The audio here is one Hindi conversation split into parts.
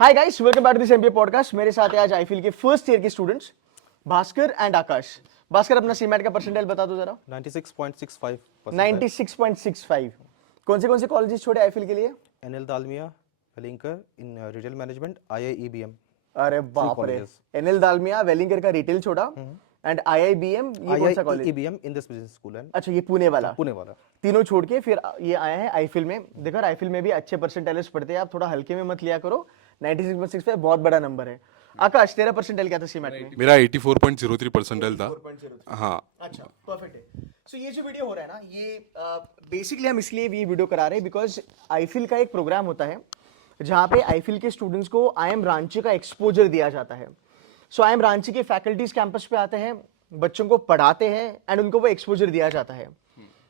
Hi guys, welcome back to this MBA podcast. मेरे साथ है आज आईफिल के फर्स्ट ईयर के स्टूडेंट्स भास्कर एंड आकाश। भास्कर, अपना सीमैट का परसेंटाइल बता दो जरा। 96.65 96.65। कौन से कॉलेजेस छोड़े आईफिल के लिए? NL Dalmia Welingkar in retail management IIEBM। अरे बाप रे, एनएल दालमिया वेलिंगर का रिटेल छोड़ा एंड आईआईबीएम, ये कौन सा college? IIEBM in this business school and अच्छा, ये पुणे वाला तीनों छोड़ के फिर ये आया है आईफिल में। देखो आईफिल में भी अच्छे परसेंटाइल्स पढ़ते हैं, आप थोड़ा हल्के में मत लिया करो। 96.65 बहुत बड़ा नंबर है। आकाश, तेरा परसेंटाइल क्या था सीमैट में? मेरा 84.03 परसेंटाइल था। हाँ, अच्छा, परफेक्ट है। सो ये जो वीडियो हो रहा है ना, ये बेसिकली हम इसलिए ये वीडियो करा रहे हैं बिकॉज आईफिल का एक प्रोग्राम होता है जहाँ पे आईफिल के स्टूडेंट्स को IIM रांची का एक्सपोजर दिया जाता है। सो IIM रांची के फैकल्टीज कैंपस पे आते हैं, बच्चों को पढ़ाते हैं एंड उनको वो एक्सपोजर दिया जाता है।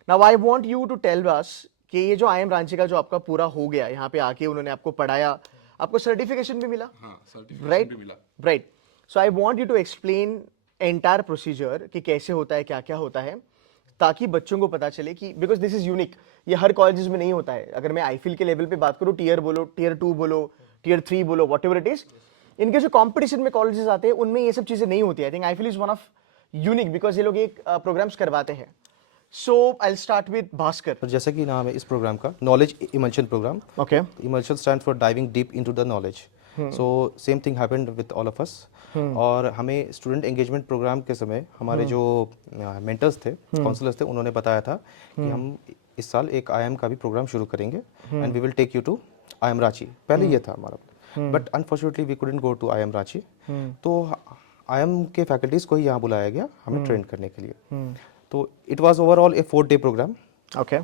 Now I want you to tell us कि ये जो IIM रांची का जो आपका पूरा हो गया, यहाँ पे आके उन्होंने आपको पढ़ाया, आपको सर्टिफिकेशन भी मिला, सर्टिफिकेशन भी मिला। Right. So I want you to explain entire procedure कि कैसे होता है, क्या क्या होता है, ताकि बच्चों को पता चले कि बिकॉज दिस इज यूनिक, ये हर कॉलेजेस में नहीं होता है। अगर मैं आईफिल के लेवल पे बात करूँ, टीयर बोलो, टीयर 2 बोलो, टीयर 3 बोलो, वॉट एवर इट इज, इनके जो कॉम्पिटिशन में कॉलेजेस आते हैं उनमें ये सब चीजें नहीं होती। I think IFIM is one of unique because ये लोग एक प्रोग्राम्स करवाते हैं। So I start with Bhaskar. जैसे कि नाम है इस प्रोग्राम का, knowledge immersion program. Okay, immersion stand for diving deep into the knowledge. So same thing happened with all of us. और हमें स्टूडेंट एंगेजमेंट प्रोग्राम के समय हमारे जो मेंटर्स थे, काउंसलर्स थे, उन्होंने बताया था कि हम इस साल एक IIM का भी प्रोग्राम शुरू करेंगे and we will take you to IIM Ranchi. पहले ये था हमारा, but unfortunately we couldn't go to IIM Ranchi. तो IIM के फैकल्टीज को ही यहाँ बुलाया गया हमें ट्रेन करने के लिए। तो it was overall a 4-day program. Okay,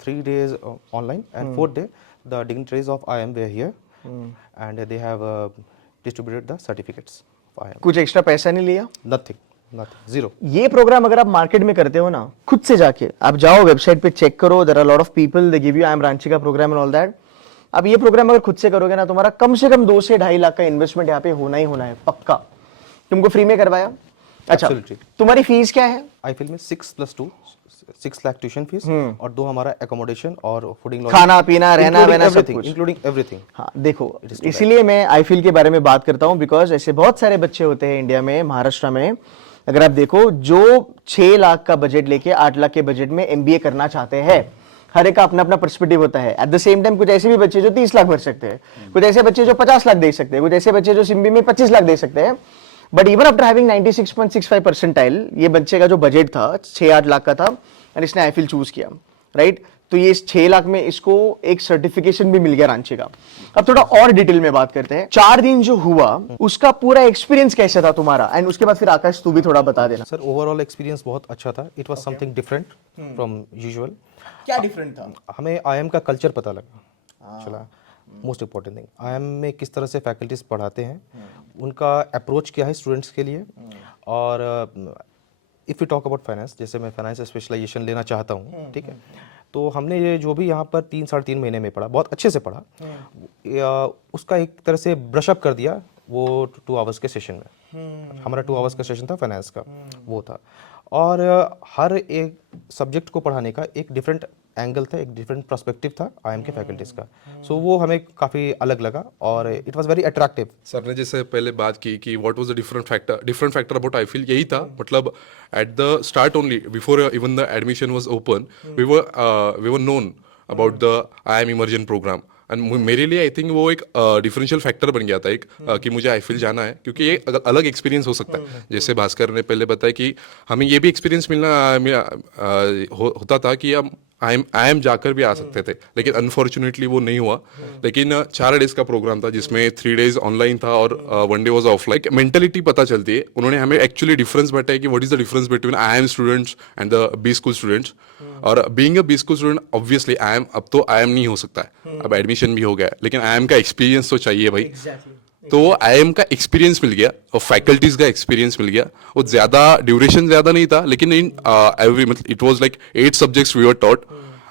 3 days online and 4th day the dignitaries of IIM were here and they have distributed the certificates of IIM. कुछ एक्स्ट्रा पैसा नहीं लिया? Nothing, zero. ये प्रोग्राम अगर आप मार्केट में करते हो ना, खुद से जाके आप जाओ वेबसाइट पे चेक करो, there are lot of people they give you IIM Ranchi का प्रोग्राम एंड ऑल दैट। अब ये प्रोग्राम अगर खुद से करोगे ना, तुम्हारा कम से कम 2 से 2.5 लाख का इन्वेस्टमेंट यहाँ पे होना ही होना है, पक्का। तुमको फ्री में करवाया? अच्छा, Absolutely. तुम्हारी फीस क्या है? आईफिल में 6+2 6 लाख ट्यूशन फीस और 2 हमारा एकोमोडेशन और फूडिंग, खाना पीना रहना वहना सब कुछ, इंक्लूडिंग एवरीथिंग। हाँ देखो, इसीलिए मैं आईफिल के बारे में बात करता हूँ बिकॉज ऐसे बहुत सारे बच्चे होते हैं इंडिया में, महाराष्ट्र में, अगर आप देखो, जो 6 लाख का बजट लेके 8 लाख के बजट में MBA करना चाहते हैं। हर एक का अपना अपना पर्सपेक्टिव होता है। एट द सेम टाइम कुछ ऐसे भी बच्चे जो 30 लाख भर सकते हैं, कुछ ऐसे बच्चे जो 50 लाख दे सकते हैं, कुछ ऐसे बच्चे जो सिम्बी में 25 लाख दे सकते हैं। But even after having 96.65 percentile, ये बच्चे का जो बजट था 6-8 लाख का था और इसने आईफिल चूज किया, राइट। तो ये 6 लाख में इसको एक सर्टिफिकेशन भी मिल गया रांची का। अब थोड़ा और डिटेल में बात करते हैं। 4 दिन जो हुआ उसका पूरा एक्सपीरियंस कैसा था तुम्हारा, एंड उसके बाद फिर आकाश तू भी थोड़ा बता देना। सर, ओवरऑल एक्सपीरियंस बहुत अच्छा था। It was something different from usual. क्या डिफरेंट था? हमें IIM का कल्चर पता लगा, चला मोस्ट इंपॉर्टेंट थिंग। IIM में किस तरह से फैकल्टीज पढ़ाते हैं, उनका अप्रोच क्या है स्टूडेंट्स के लिए। और if you talk about finance, जैसे मैं फाइनेंस स्पेशलाइजेशन लेना चाहता हूँ, ठीक है, तो हमने ये जो भी यहाँ पर 3-3.5 महीने में पढ़ा, बहुत अच्छे से पढ़ा, उसका एक तरह से ब्रशअप कर दिया वो 2 आवर्स के सेशन में। हमारा 2 आवर्स का सेशन था फाइनेंस का, वो था। और हर एक सब्जेक्ट को पढ़ाने का एक डिफरेंट एंगल था, एक डिफरेंट पर्सपेक्टिव था IIM के फैकल्टीज का। सो वो हमें काफ़ी अलग लगा और it was very attractive. Sir ने जैसे पहले बात की कि what was the different factor about IFIM, यही था। मतलब at the start only, before even the admission was open, we were known about the IIM immersion program. And मेरे लिए आई थिंक वो एक डिफरेंशियल फैक्टर बन गया था एक, कि मुझे आईफिल जाना है, क्योंकि ये अलग एक्सपीरियंस हो सकता है। जैसे भास्कर ने पहले बताया कि हमें ये भी एक्सपीरियंस होता था कि हम IIM जाकर भी आ सकते थे, लेकिन अनफॉर्चुनेटली वो नहीं हुआ। लेकिन 4 डेज का प्रोग्राम था जिसमें 3 डेज ऑनलाइन था और 1 डे वाज ऑफलाइन। मेंटलिटी पता चलती है, उन्होंने हमें एक्चुअली डिफरेंस बताया कि what is the difference between IIM students and the B school students. और being a B school student, obviously IIM अब तो IIM नहीं हो सकता है, अब एडमिशन भी हो गया है, लेकिन IIM का एक्सपीरियंस तो चाहिए भाई। तो IIM का एक्सपीरियंस मिल गया और फैकल्टीज का एक्सपीरियंस मिल गया। वो ज़्यादा ड्यूरेशन ज़्यादा नहीं था, लेकिन इन एवरी, मतलब it was like 8 subjects we were taught,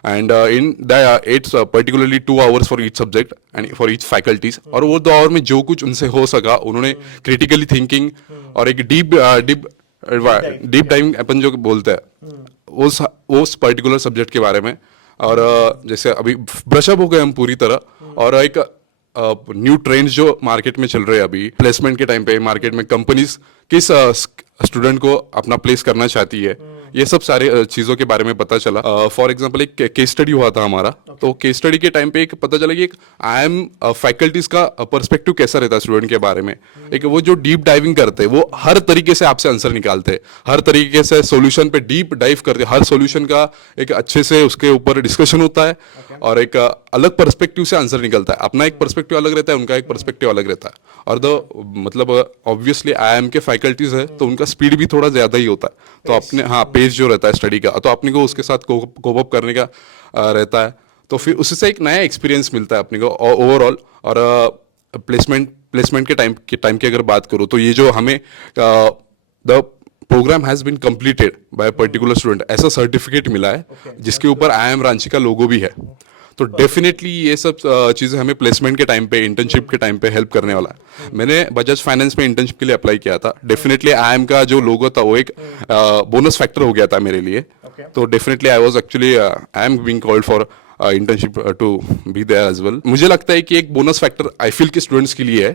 and in the 8 particularly 2 hours for each subject and for each faculties। और वो 2 आवर में जो कुछ उनसे हो सका, उन्होंने क्रिटिकली थिंकिंग और एक डीप डाइविंग अपन जो बोलते हैं उस पर्टिकुलर सब्जेक्ट के बारे में। और जैसे अभी ब्रशअप हो गए हम पूरी तरह, और एक न्यू ट्रेंड्स जो मार्केट में चल रहे हैं अभी प्लेसमेंट के टाइम पे मार्केट में कंपनीज किस स्टूडेंट को अपना प्लेस करना चाहती है, ये सब सारे चीज़ों के बारे में पता चला। फॉर एग्जांपल एक केस स्टडी हुआ था हमारा, तो केस स्टडी के टाइम पे एक पता चला कि एक IIM फैकल्टीज का पर्सपेक्टिव कैसा रहता है स्टूडेंट के बारे में। एक वो जो डीप डाइविंग करते हैं, वो हर तरीके से आपसे आंसर निकालते हैं, हर तरीके से सोल्यूशन पे डीप डाइव करते हैं, हर सोल्यूशन का एक अच्छे से उसके ऊपर डिस्कशन होता है और एक अलग पर्सपेक्टिव से आंसर निकलता है। अपना एक पर्सपेक्टिव अलग रहता है, उनका एक पर्सपेक्टिव अलग रहता है। और मतलब ऑब्वियसली IIM के फैकल्टीज है तो उनका स्पीड भी थोड़ा ज्यादा ही होता है, तो अपने पेज जो रहता है स्टडी का, तो अपने को उसके साथ कोप अप करने का रहता है, तो फिर उससे एक नया एक्सपीरियंस मिलता है अपने को ओवरऑल। और प्लेसमेंट के टाइम की अगर बात करूँ तो ये जो हमें the program has been completed by particular student ऐसा सर्टिफिकेट मिला है जिसके ऊपर IIM रांची का लोगो भी है। तो डेफिनेटली ये सब चीज़ें हमें प्लेसमेंट के टाइम पे, इंटर्नशिप के टाइम पे हेल्प करने वाला है। मैंने बजाज फाइनेंस में इंटर्नशिप के लिए अप्लाई किया था। डेफिनेटली IIM का जो लोगो था वो एक बोनस फैक्टर हो गया था मेरे लिए। तो definitely I am being called for internship to be there as well. मुझे लगता है कि एक बोनस फैक्टर आई फील के स्टूडेंट्स के लिए है,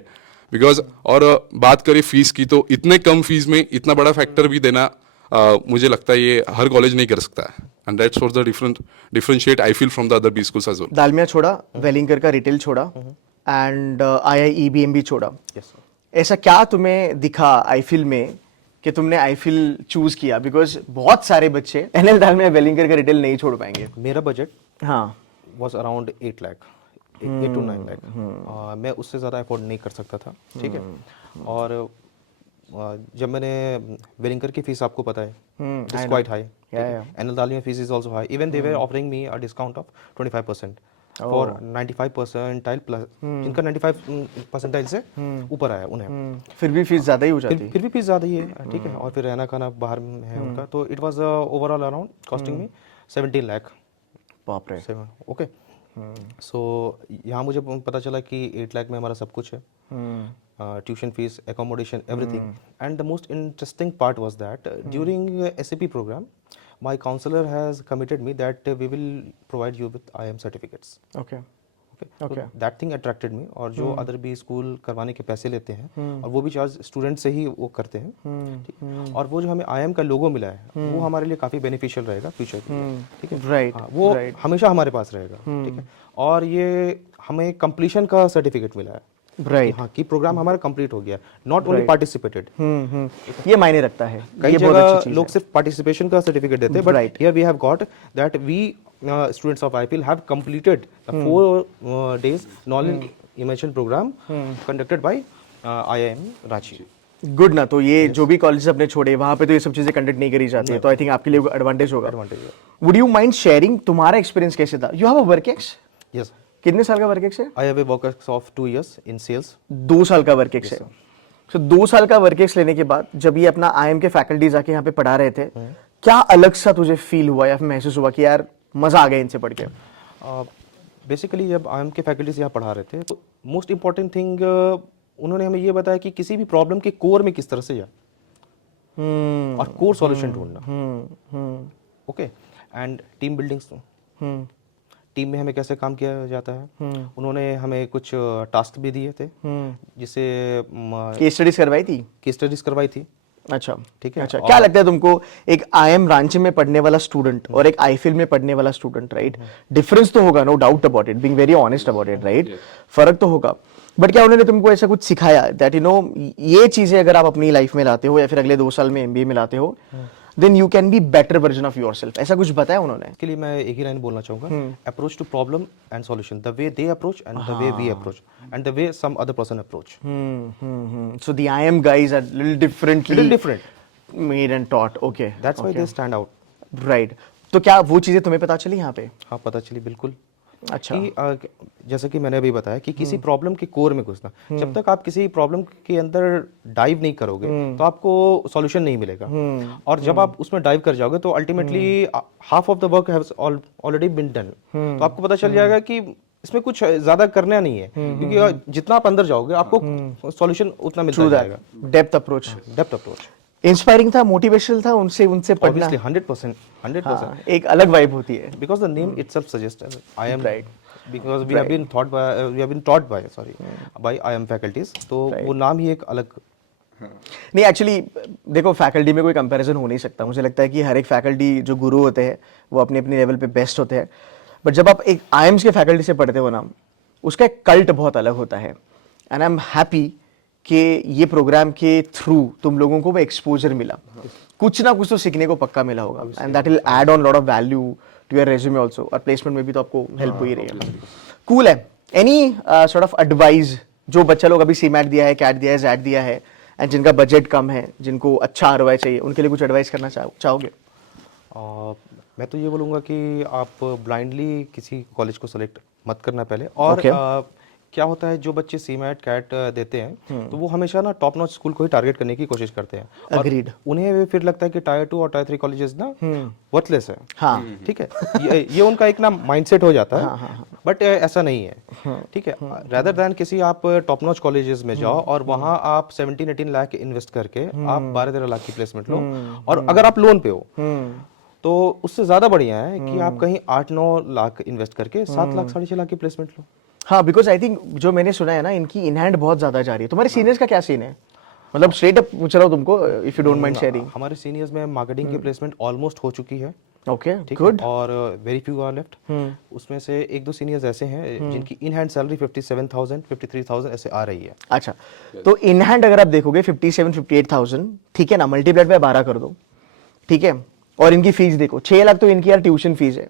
बिकॉज और बात करें फीस की तो इतने कम फीस में इतना बड़ा फैक्टर भी देना मुझे लगता है ये हर कॉलेज नहीं कर सकता है। And that's for the differentiate I feel from the other B schools as well. Dalmia छोड़ा, वेलिंगर का रिटेल छोड़ा एंड IIEBM भी छोड़ा। ऐसा क्या तुम्हें दिखा आईफिल में कि तुमने आईफिल चूज किया? बिकॉज बहुत सारे बच्चे NL दालमिया वेलिंगर का रिटेल नहीं छोड़ पाएंगे। मेरा बजट हाँ was around 8 lakh, 8 to 9 lakh. मैं उससे ज़्यादा अफोर्ड नहीं कर सकता था, ठीक है। और जब मैंने वेलिंगर की फीस आपको पता है, it's quite high. NL Dalmia fees is also high, even they were offering me a discount of 25% for 95 percentile plus, जिनका 95 परसेंटाइल से ऊपर आया उन्हें। फिर भी फीस ज्यादा ही हो जाती है। फिर भी फीस ज़्यादा ही है, ठीक है। और फिर रहना खाना बाहर में है उनका, तो it was overall around costing me 17 lakh. बाप रे। ओके। सो यहाँ मुझे पता चला कि 8 लाख में हमारा सब कुछ है, tuition fees, accommodation, everything. And the most interesting part was that during SAP program my counselor has committed me that we will provide you with IIM certificates. Okay. So that thing attracted me। और जो अदर भी स्कूल करवाने के पैसे लेते हैं और वो भी चार्ज स्टूडेंट से ही वो करते हैं, ठीक। और वो जो हमें IIM का लोगो मिला है वो हमारे लिए काफ़ी बेनिफिशियल रहेगा फ्यूचर में, ठीक है। राइट, वो हमेशा हमारे पास रहेगा, ठीक है। और ये हमें कंप्लीशन का सर्टिफिकेट मिला है, राइट। हाँ, कि प्रोग्राम हमारा कंप्लीट हो गया, नॉट ओनली पार्टिसिपेटेड। ये मायने रखता है। कई ये बहुत अच्छी जगह चीज लोग सिर्फ पार्टिसिपेशन का सर्टिफिकेट देते हैं, but here we have got that we students of IFIM have completed 4 days knowledge immersion program conducted by IIM Ranchi. Good ना। तो ये जो भी कॉलेजेस अपने छोड़े वहां पे तो ये सब चीजें कंडक्ट नहीं करी जाती है, तो आई थिंक आपके लिए एडवांटेज होगा। वुड यू माइंड शेयरिंग तुम्हारा एक्सपीरियंस कैसे था? You have a work ex? Yes. कितने साल का वर्क एक्स है? I have a work ex of 2 years in sales. 2 साल का वर्क एक्स है। तो 2 साल का वर्क एक्स लेने के बाद जब ये अपना IIM के फैकल्टीज आके यहाँ पे पढ़ा रहे थे, क्या अलग सा तुझे फील हुआ या फिर महसूस हुआ कि यार मजा आ गया इनसे पढ़ के? बेसिकली जब IIM के फैकल्टीज यहाँ पढ़ा रहे थे तो मोस्ट इंपॉर्टेंट थिंग उन्होंने हमें ये बताया कि किसी भी प्रॉब्लम के कोर में किस तरह से जाए और कोर सॉल्यूशन ढूंढना। Okay. And team buildings, team में हमें कैसे काम किया जाता है। उन्होंने हमें कुछ टास्क भी दिए थे, जिसे केस स्टडीज करवाई थी। केस स्टडीज करवाई थी। अच्छा, ठीक है। अच्छा, क्या लगता है तुमको एक IIM रांची में पढ़ने वाला स्टूडेंट और एक आईफिल में पढ़ने वाला स्टूडेंट, राइट? डिफरेंस तो होगा, no doubt about it, being very honest about it, right? फर्क तो होगा, बट क्या उन्होंने तुमको ऐसा कुछ सिखाया दैट यू नो ये चीजें अगर आप अपनी लाइफ में लाते हो या फिर अगले 2 साल में MBA में लाते हो, then you can be better version of yourself? ऐसा कुछ बताया उन्होंने? इसके लिए मैं एक ही लाइन बोलना चाहूँगा, approach to problem and solution, the way they approach and the way we approach and the way some other person approach. So the IIM guys are little different made and taught. Okay, that's why they stand out. right. तो क्या वो चीजें तुम्हें पता चली यहाँ पे? हाँ, पता चली बिल्कुल। अच्छा। कि जैसा कि मैंने अभी बताया कि किसी प्रॉब्लम के कोर में घुसना, जब तक आप किसी प्रॉब्लम के अंदर डाइव नहीं करोगे तो आपको सॉल्यूशन नहीं मिलेगा। और जब आप उसमें डाइव कर जाओगे तो ultimately half of the work has already been done. तो आपको पता चल जाएगा कि इसमें कुछ ज्यादा करना नहीं है, क्योंकि जितना आप अंदर जाओगे आपको सॉल्यूशन उतना मिलता जाएगा। Depth approach. Depth approach inspiring था, मोटिवेशनल था उनसे पढ़ना। ऑब्वियसली 100%। हाँ, एक अलग वाइब होती है। Because the name itself suggest I am right. Because we have been taught by IIM faculties, तो वो नाम ही एक अलग। नहीं एक्चुअली देखो फैकल्टी में कोई कंपैरिजन हो नहीं सकता। मुझे लगता है कि हर एक फैकल्टी जो गुरु होते हैं वो अपने अपने लेवल पे बेस्ट होते हैं, बट जब आप एक IIMs के फैकल्टी से पढ़ते हो ना, उसका एक कल्ट बहुत अलग होता है। एंड आई एम हैप्पी कि ये प्रोग्राम के थ्रू तुम लोगों को वो एक्सपोजर मिला, कुछ ना कुछ तो सीखने को पक्का मिला होगा, and that will add on lot of value to your resume also, और प्लेसमेंट में भी तो आपको हेल्प हो ही रही है। कूल है। एनी सॉर्ट ऑफ एडवाइस जो बच्चा लोग अभी CMAT दिया है, CAT दिया है, ZAT दिया है, एंड जिनका बजट कम है, जिनको अच्छा ROI चाहिए, उनके लिए कुछ एडवाइस करना चाहोगे? मैं तो ये बोलूँगा कि आप ब्लाइंडली किसी कॉलेज को सेलेक्ट मत करना पहले। और क्या होता है, जो बच्चे CMAT CAT देते हैं तो वो हमेशा ना टॉप नॉच स्कूल को ही टारगेट करने की कोशिश करते हैं, और उन्हें फिर लगता है कि Tier 2 और Tier 3 कॉलेजेस ना वर्थलेस है। हाँ, ठीक है, ये उनका एक ना माइंडसेट हो जाता है, बट ऐसा नहीं है। ठीक है, रेदर दैन किसी आप टॉप नॉच कॉलेजेस में जाओ और वहाँ आप 17-18 लाख इन्वेस्ट करके आप 12-13 लाख की प्लेसमेंट लो, और अगर आप लोन पे हो तो उससे ज्यादा बढ़िया है कि आप कहीं 8-9 लाख इन्वेस्ट करके 7 लाख 6.5 लाख की प्लेसमेंट लो। हाँ, बिकॉज आई थिंक जो मैंने सुना है ना, इनकी इन हैंड बहुत ज्यादा जा रही है। तुम्हारे सीनियर्स का क्या सीन है? मतलब स्ट्रेट अप पूछ रहा हूँ तुमको, if you don't mind sharing. हमारे सीनियर्स में मार्केटिंग की प्लेसमेंट ऑलमोस्ट हो चुकी है। ओके, ठीक गुड। है, और वेरी फ्यू आर लेफ्ट। उसमें से 1-2 सीनियर्स ऐसे हैं जिनकी इन हैंड सैलरी 57,000 53,000 ऐसे आ रही है। अच्छा, तो इन हैंड अगर आप देखोगे 57-58,000, ठीक है ना, मल्टीप्लाइड बाय 12 कर दो, ठीक है, और इनकी फीस देखो 6 लाख तो इनकी यार ट्यूशन फीस है,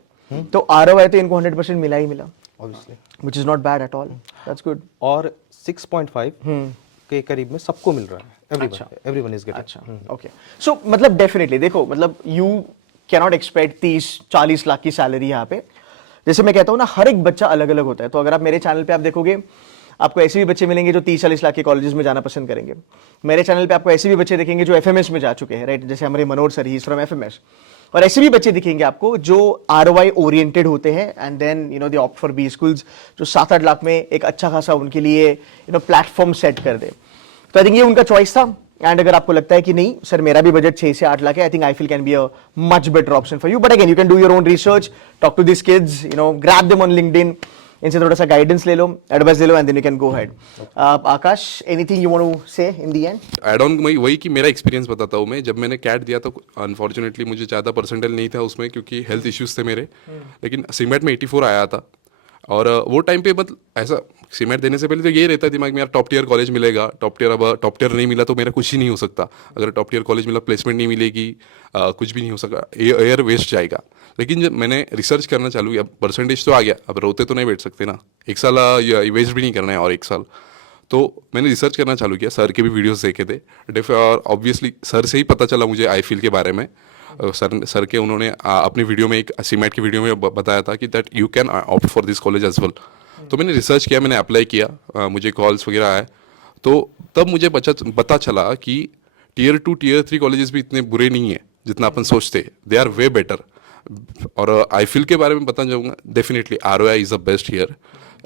तो ROI तो इनको 100% मिला ही मिला, obviously, which is not bad at all, that's good. और 6.5 के करीब में सबको मिल रहा है, एवरीवन इज गेटिंग। अच्छा, ओके। सो मतलब डेफिनेटली देखो, मतलब you can not expect 30-40 lakh की सैलरी यहाँ पे। जैसे मैं कहता हूँ ना, हर एक बच्चा अलग अलग होता है। तो अगर आप मेरे चैनल पे आप देखोगे, आपको ऐसे भी बच्चे मिलेंगे जो 30-40 लाख के कॉलेजेस में जाना पसंद करेंगे। मेरे चैनल पे आपको ऐसे भी बच्चे देखेंगे जो FMS में जा चुके हैं, राइट? जैसे हमारे Manoj sir, he is from FMS। और ऐसे भी बच्चे दिखेंगे आपको जो ROI ओरिएंटेड होते हैं, and then you know they opt for B schools, जो 7-8 लाख में एक अच्छा खासा उनके लिए यू नो प्लेटफॉर्म सेट कर दे। तो आई थिंक ये उनका चॉइस था। एंड अगर आपको लगता है कि नहीं सर मेरा भी बजट 6 से 8 लाख है, I think IFL can be a much better option for you. But again you can do your own research, talk to this kids, you know grab them on LinkedIn, इनसे थोड़ा सा गाइडेंस ले लो, एडवाइस ले लो, and then you can go ahead. Akash, anything you want to say in the end? Add on वही कि मेरा एक्सपीरियंस बताता हूँ मैं। जब मैंने CAT दिया तो अनफॉर्चुनेटली मुझे ज़्यादा परसेंटेज नहीं था उसमें, क्योंकि हेल्थ इश्यूज थे मेरे, लेकिन CMAT में 84 आया था। और वो टाइम पे मतलब ऐसा CMAT देने से पहले तो ये रहता है दिमाग में, यार टॉप टियर कॉलेज मिलेगा, टॉप टियर, अब टॉप टियर नहीं मिला तो मेरा कुछ ही नहीं हो सकता। अगर टॉप टियर कॉलेज मिला, प्लेसमेंट नहीं मिलेगी, कुछ भी नहीं हो सकता, एयर वेस्ट जाएगा। लेकिन जब मैंने रिसर्च करना चालू किया, परसेंटेज तो आ गया, अब रोते तो नहीं बैठ सकते ना, 1 साल वेस्ट भी नहीं करना है और 1 साल। तो मैंने रिसर्च करना चालू किया, सर के भी वीडियोस देखे थे, और ऑब्वियसली सर से ही पता चला मुझे IFL के बारे में। सर के उन्होंने अपनी वीडियो में, एक CMAT की वीडियो में बताया था कि that you can opt for this college as well. तो मैंने रिसर्च किया, मैंने अप्लाई किया, मुझे कॉल्स वगैरह आए, तो तब मुझे पता चला कि Tier 2 Tier 3 कॉलेजेस भी इतने बुरे नहीं है जितना अपन सोचते, दे आर वे बेटर। और IFL के बारे में बताना चाहूँगा, definitely ROI is the best here.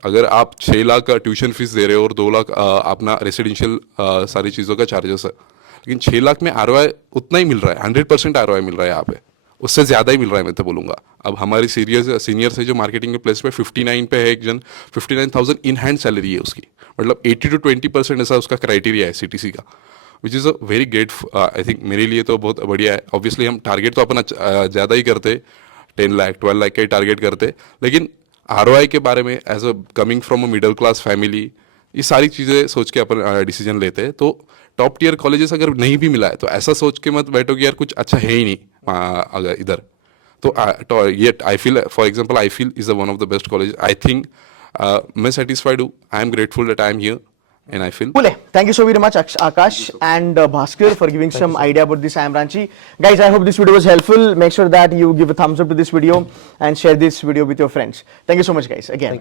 अगर आप 6 लाख का ट्यूशन फीस दे रहे हो और 2 लाख अपना रेसिडेंशियल सारी चीज़ों का चार्जेस है, लेकिन 6 लाख में ROI उतना ही मिल रहा है, 100% ROI मिल रहा है यहाँ पे, उससे ज़्यादा ही मिल रहा है मैं तो बोलूँगा। अब हमारी सीनियर से जो मार्केटिंग के प्लेस पे 59 पे है एक जन, 59,000 इन हैंड सैलरी है उसकी, मतलब 80 to 20% ऐसा उसका क्राइटेरिया है CTC का, which is a very great. I think मेरे लिए तो बहुत बढ़िया है। ऑब्वियसली हम टारगेट तो अपना ज़्यादा ही करते, 10 लाख 12 लाख का ही टारगेट करते, लेकिन ROI के बारे में as a coming from a middle class family, ये सारी चीज़ें सोच के अपन डिसीजन लेते हैं। तो टॉप टियर कॉलेजेस अगर नहीं भी मिला है तो ऐसा सोच के मत बैठो कि यार कुछ अच्छा है ही नहीं अगर इधर। तो ये IFL for example, IFL is one of the best college. I think मैं सेटिस्फाइड हूँ, I am grateful that I am here in IFL. Cool. Thank you so very much, Akash and Bhaskar, for giving some idea about this IIM Ranchi. Guys, I hope this video was helpful. Make sure that you give a thumbs up to this video and share this video with your friends. Thank you so much, guys. Again.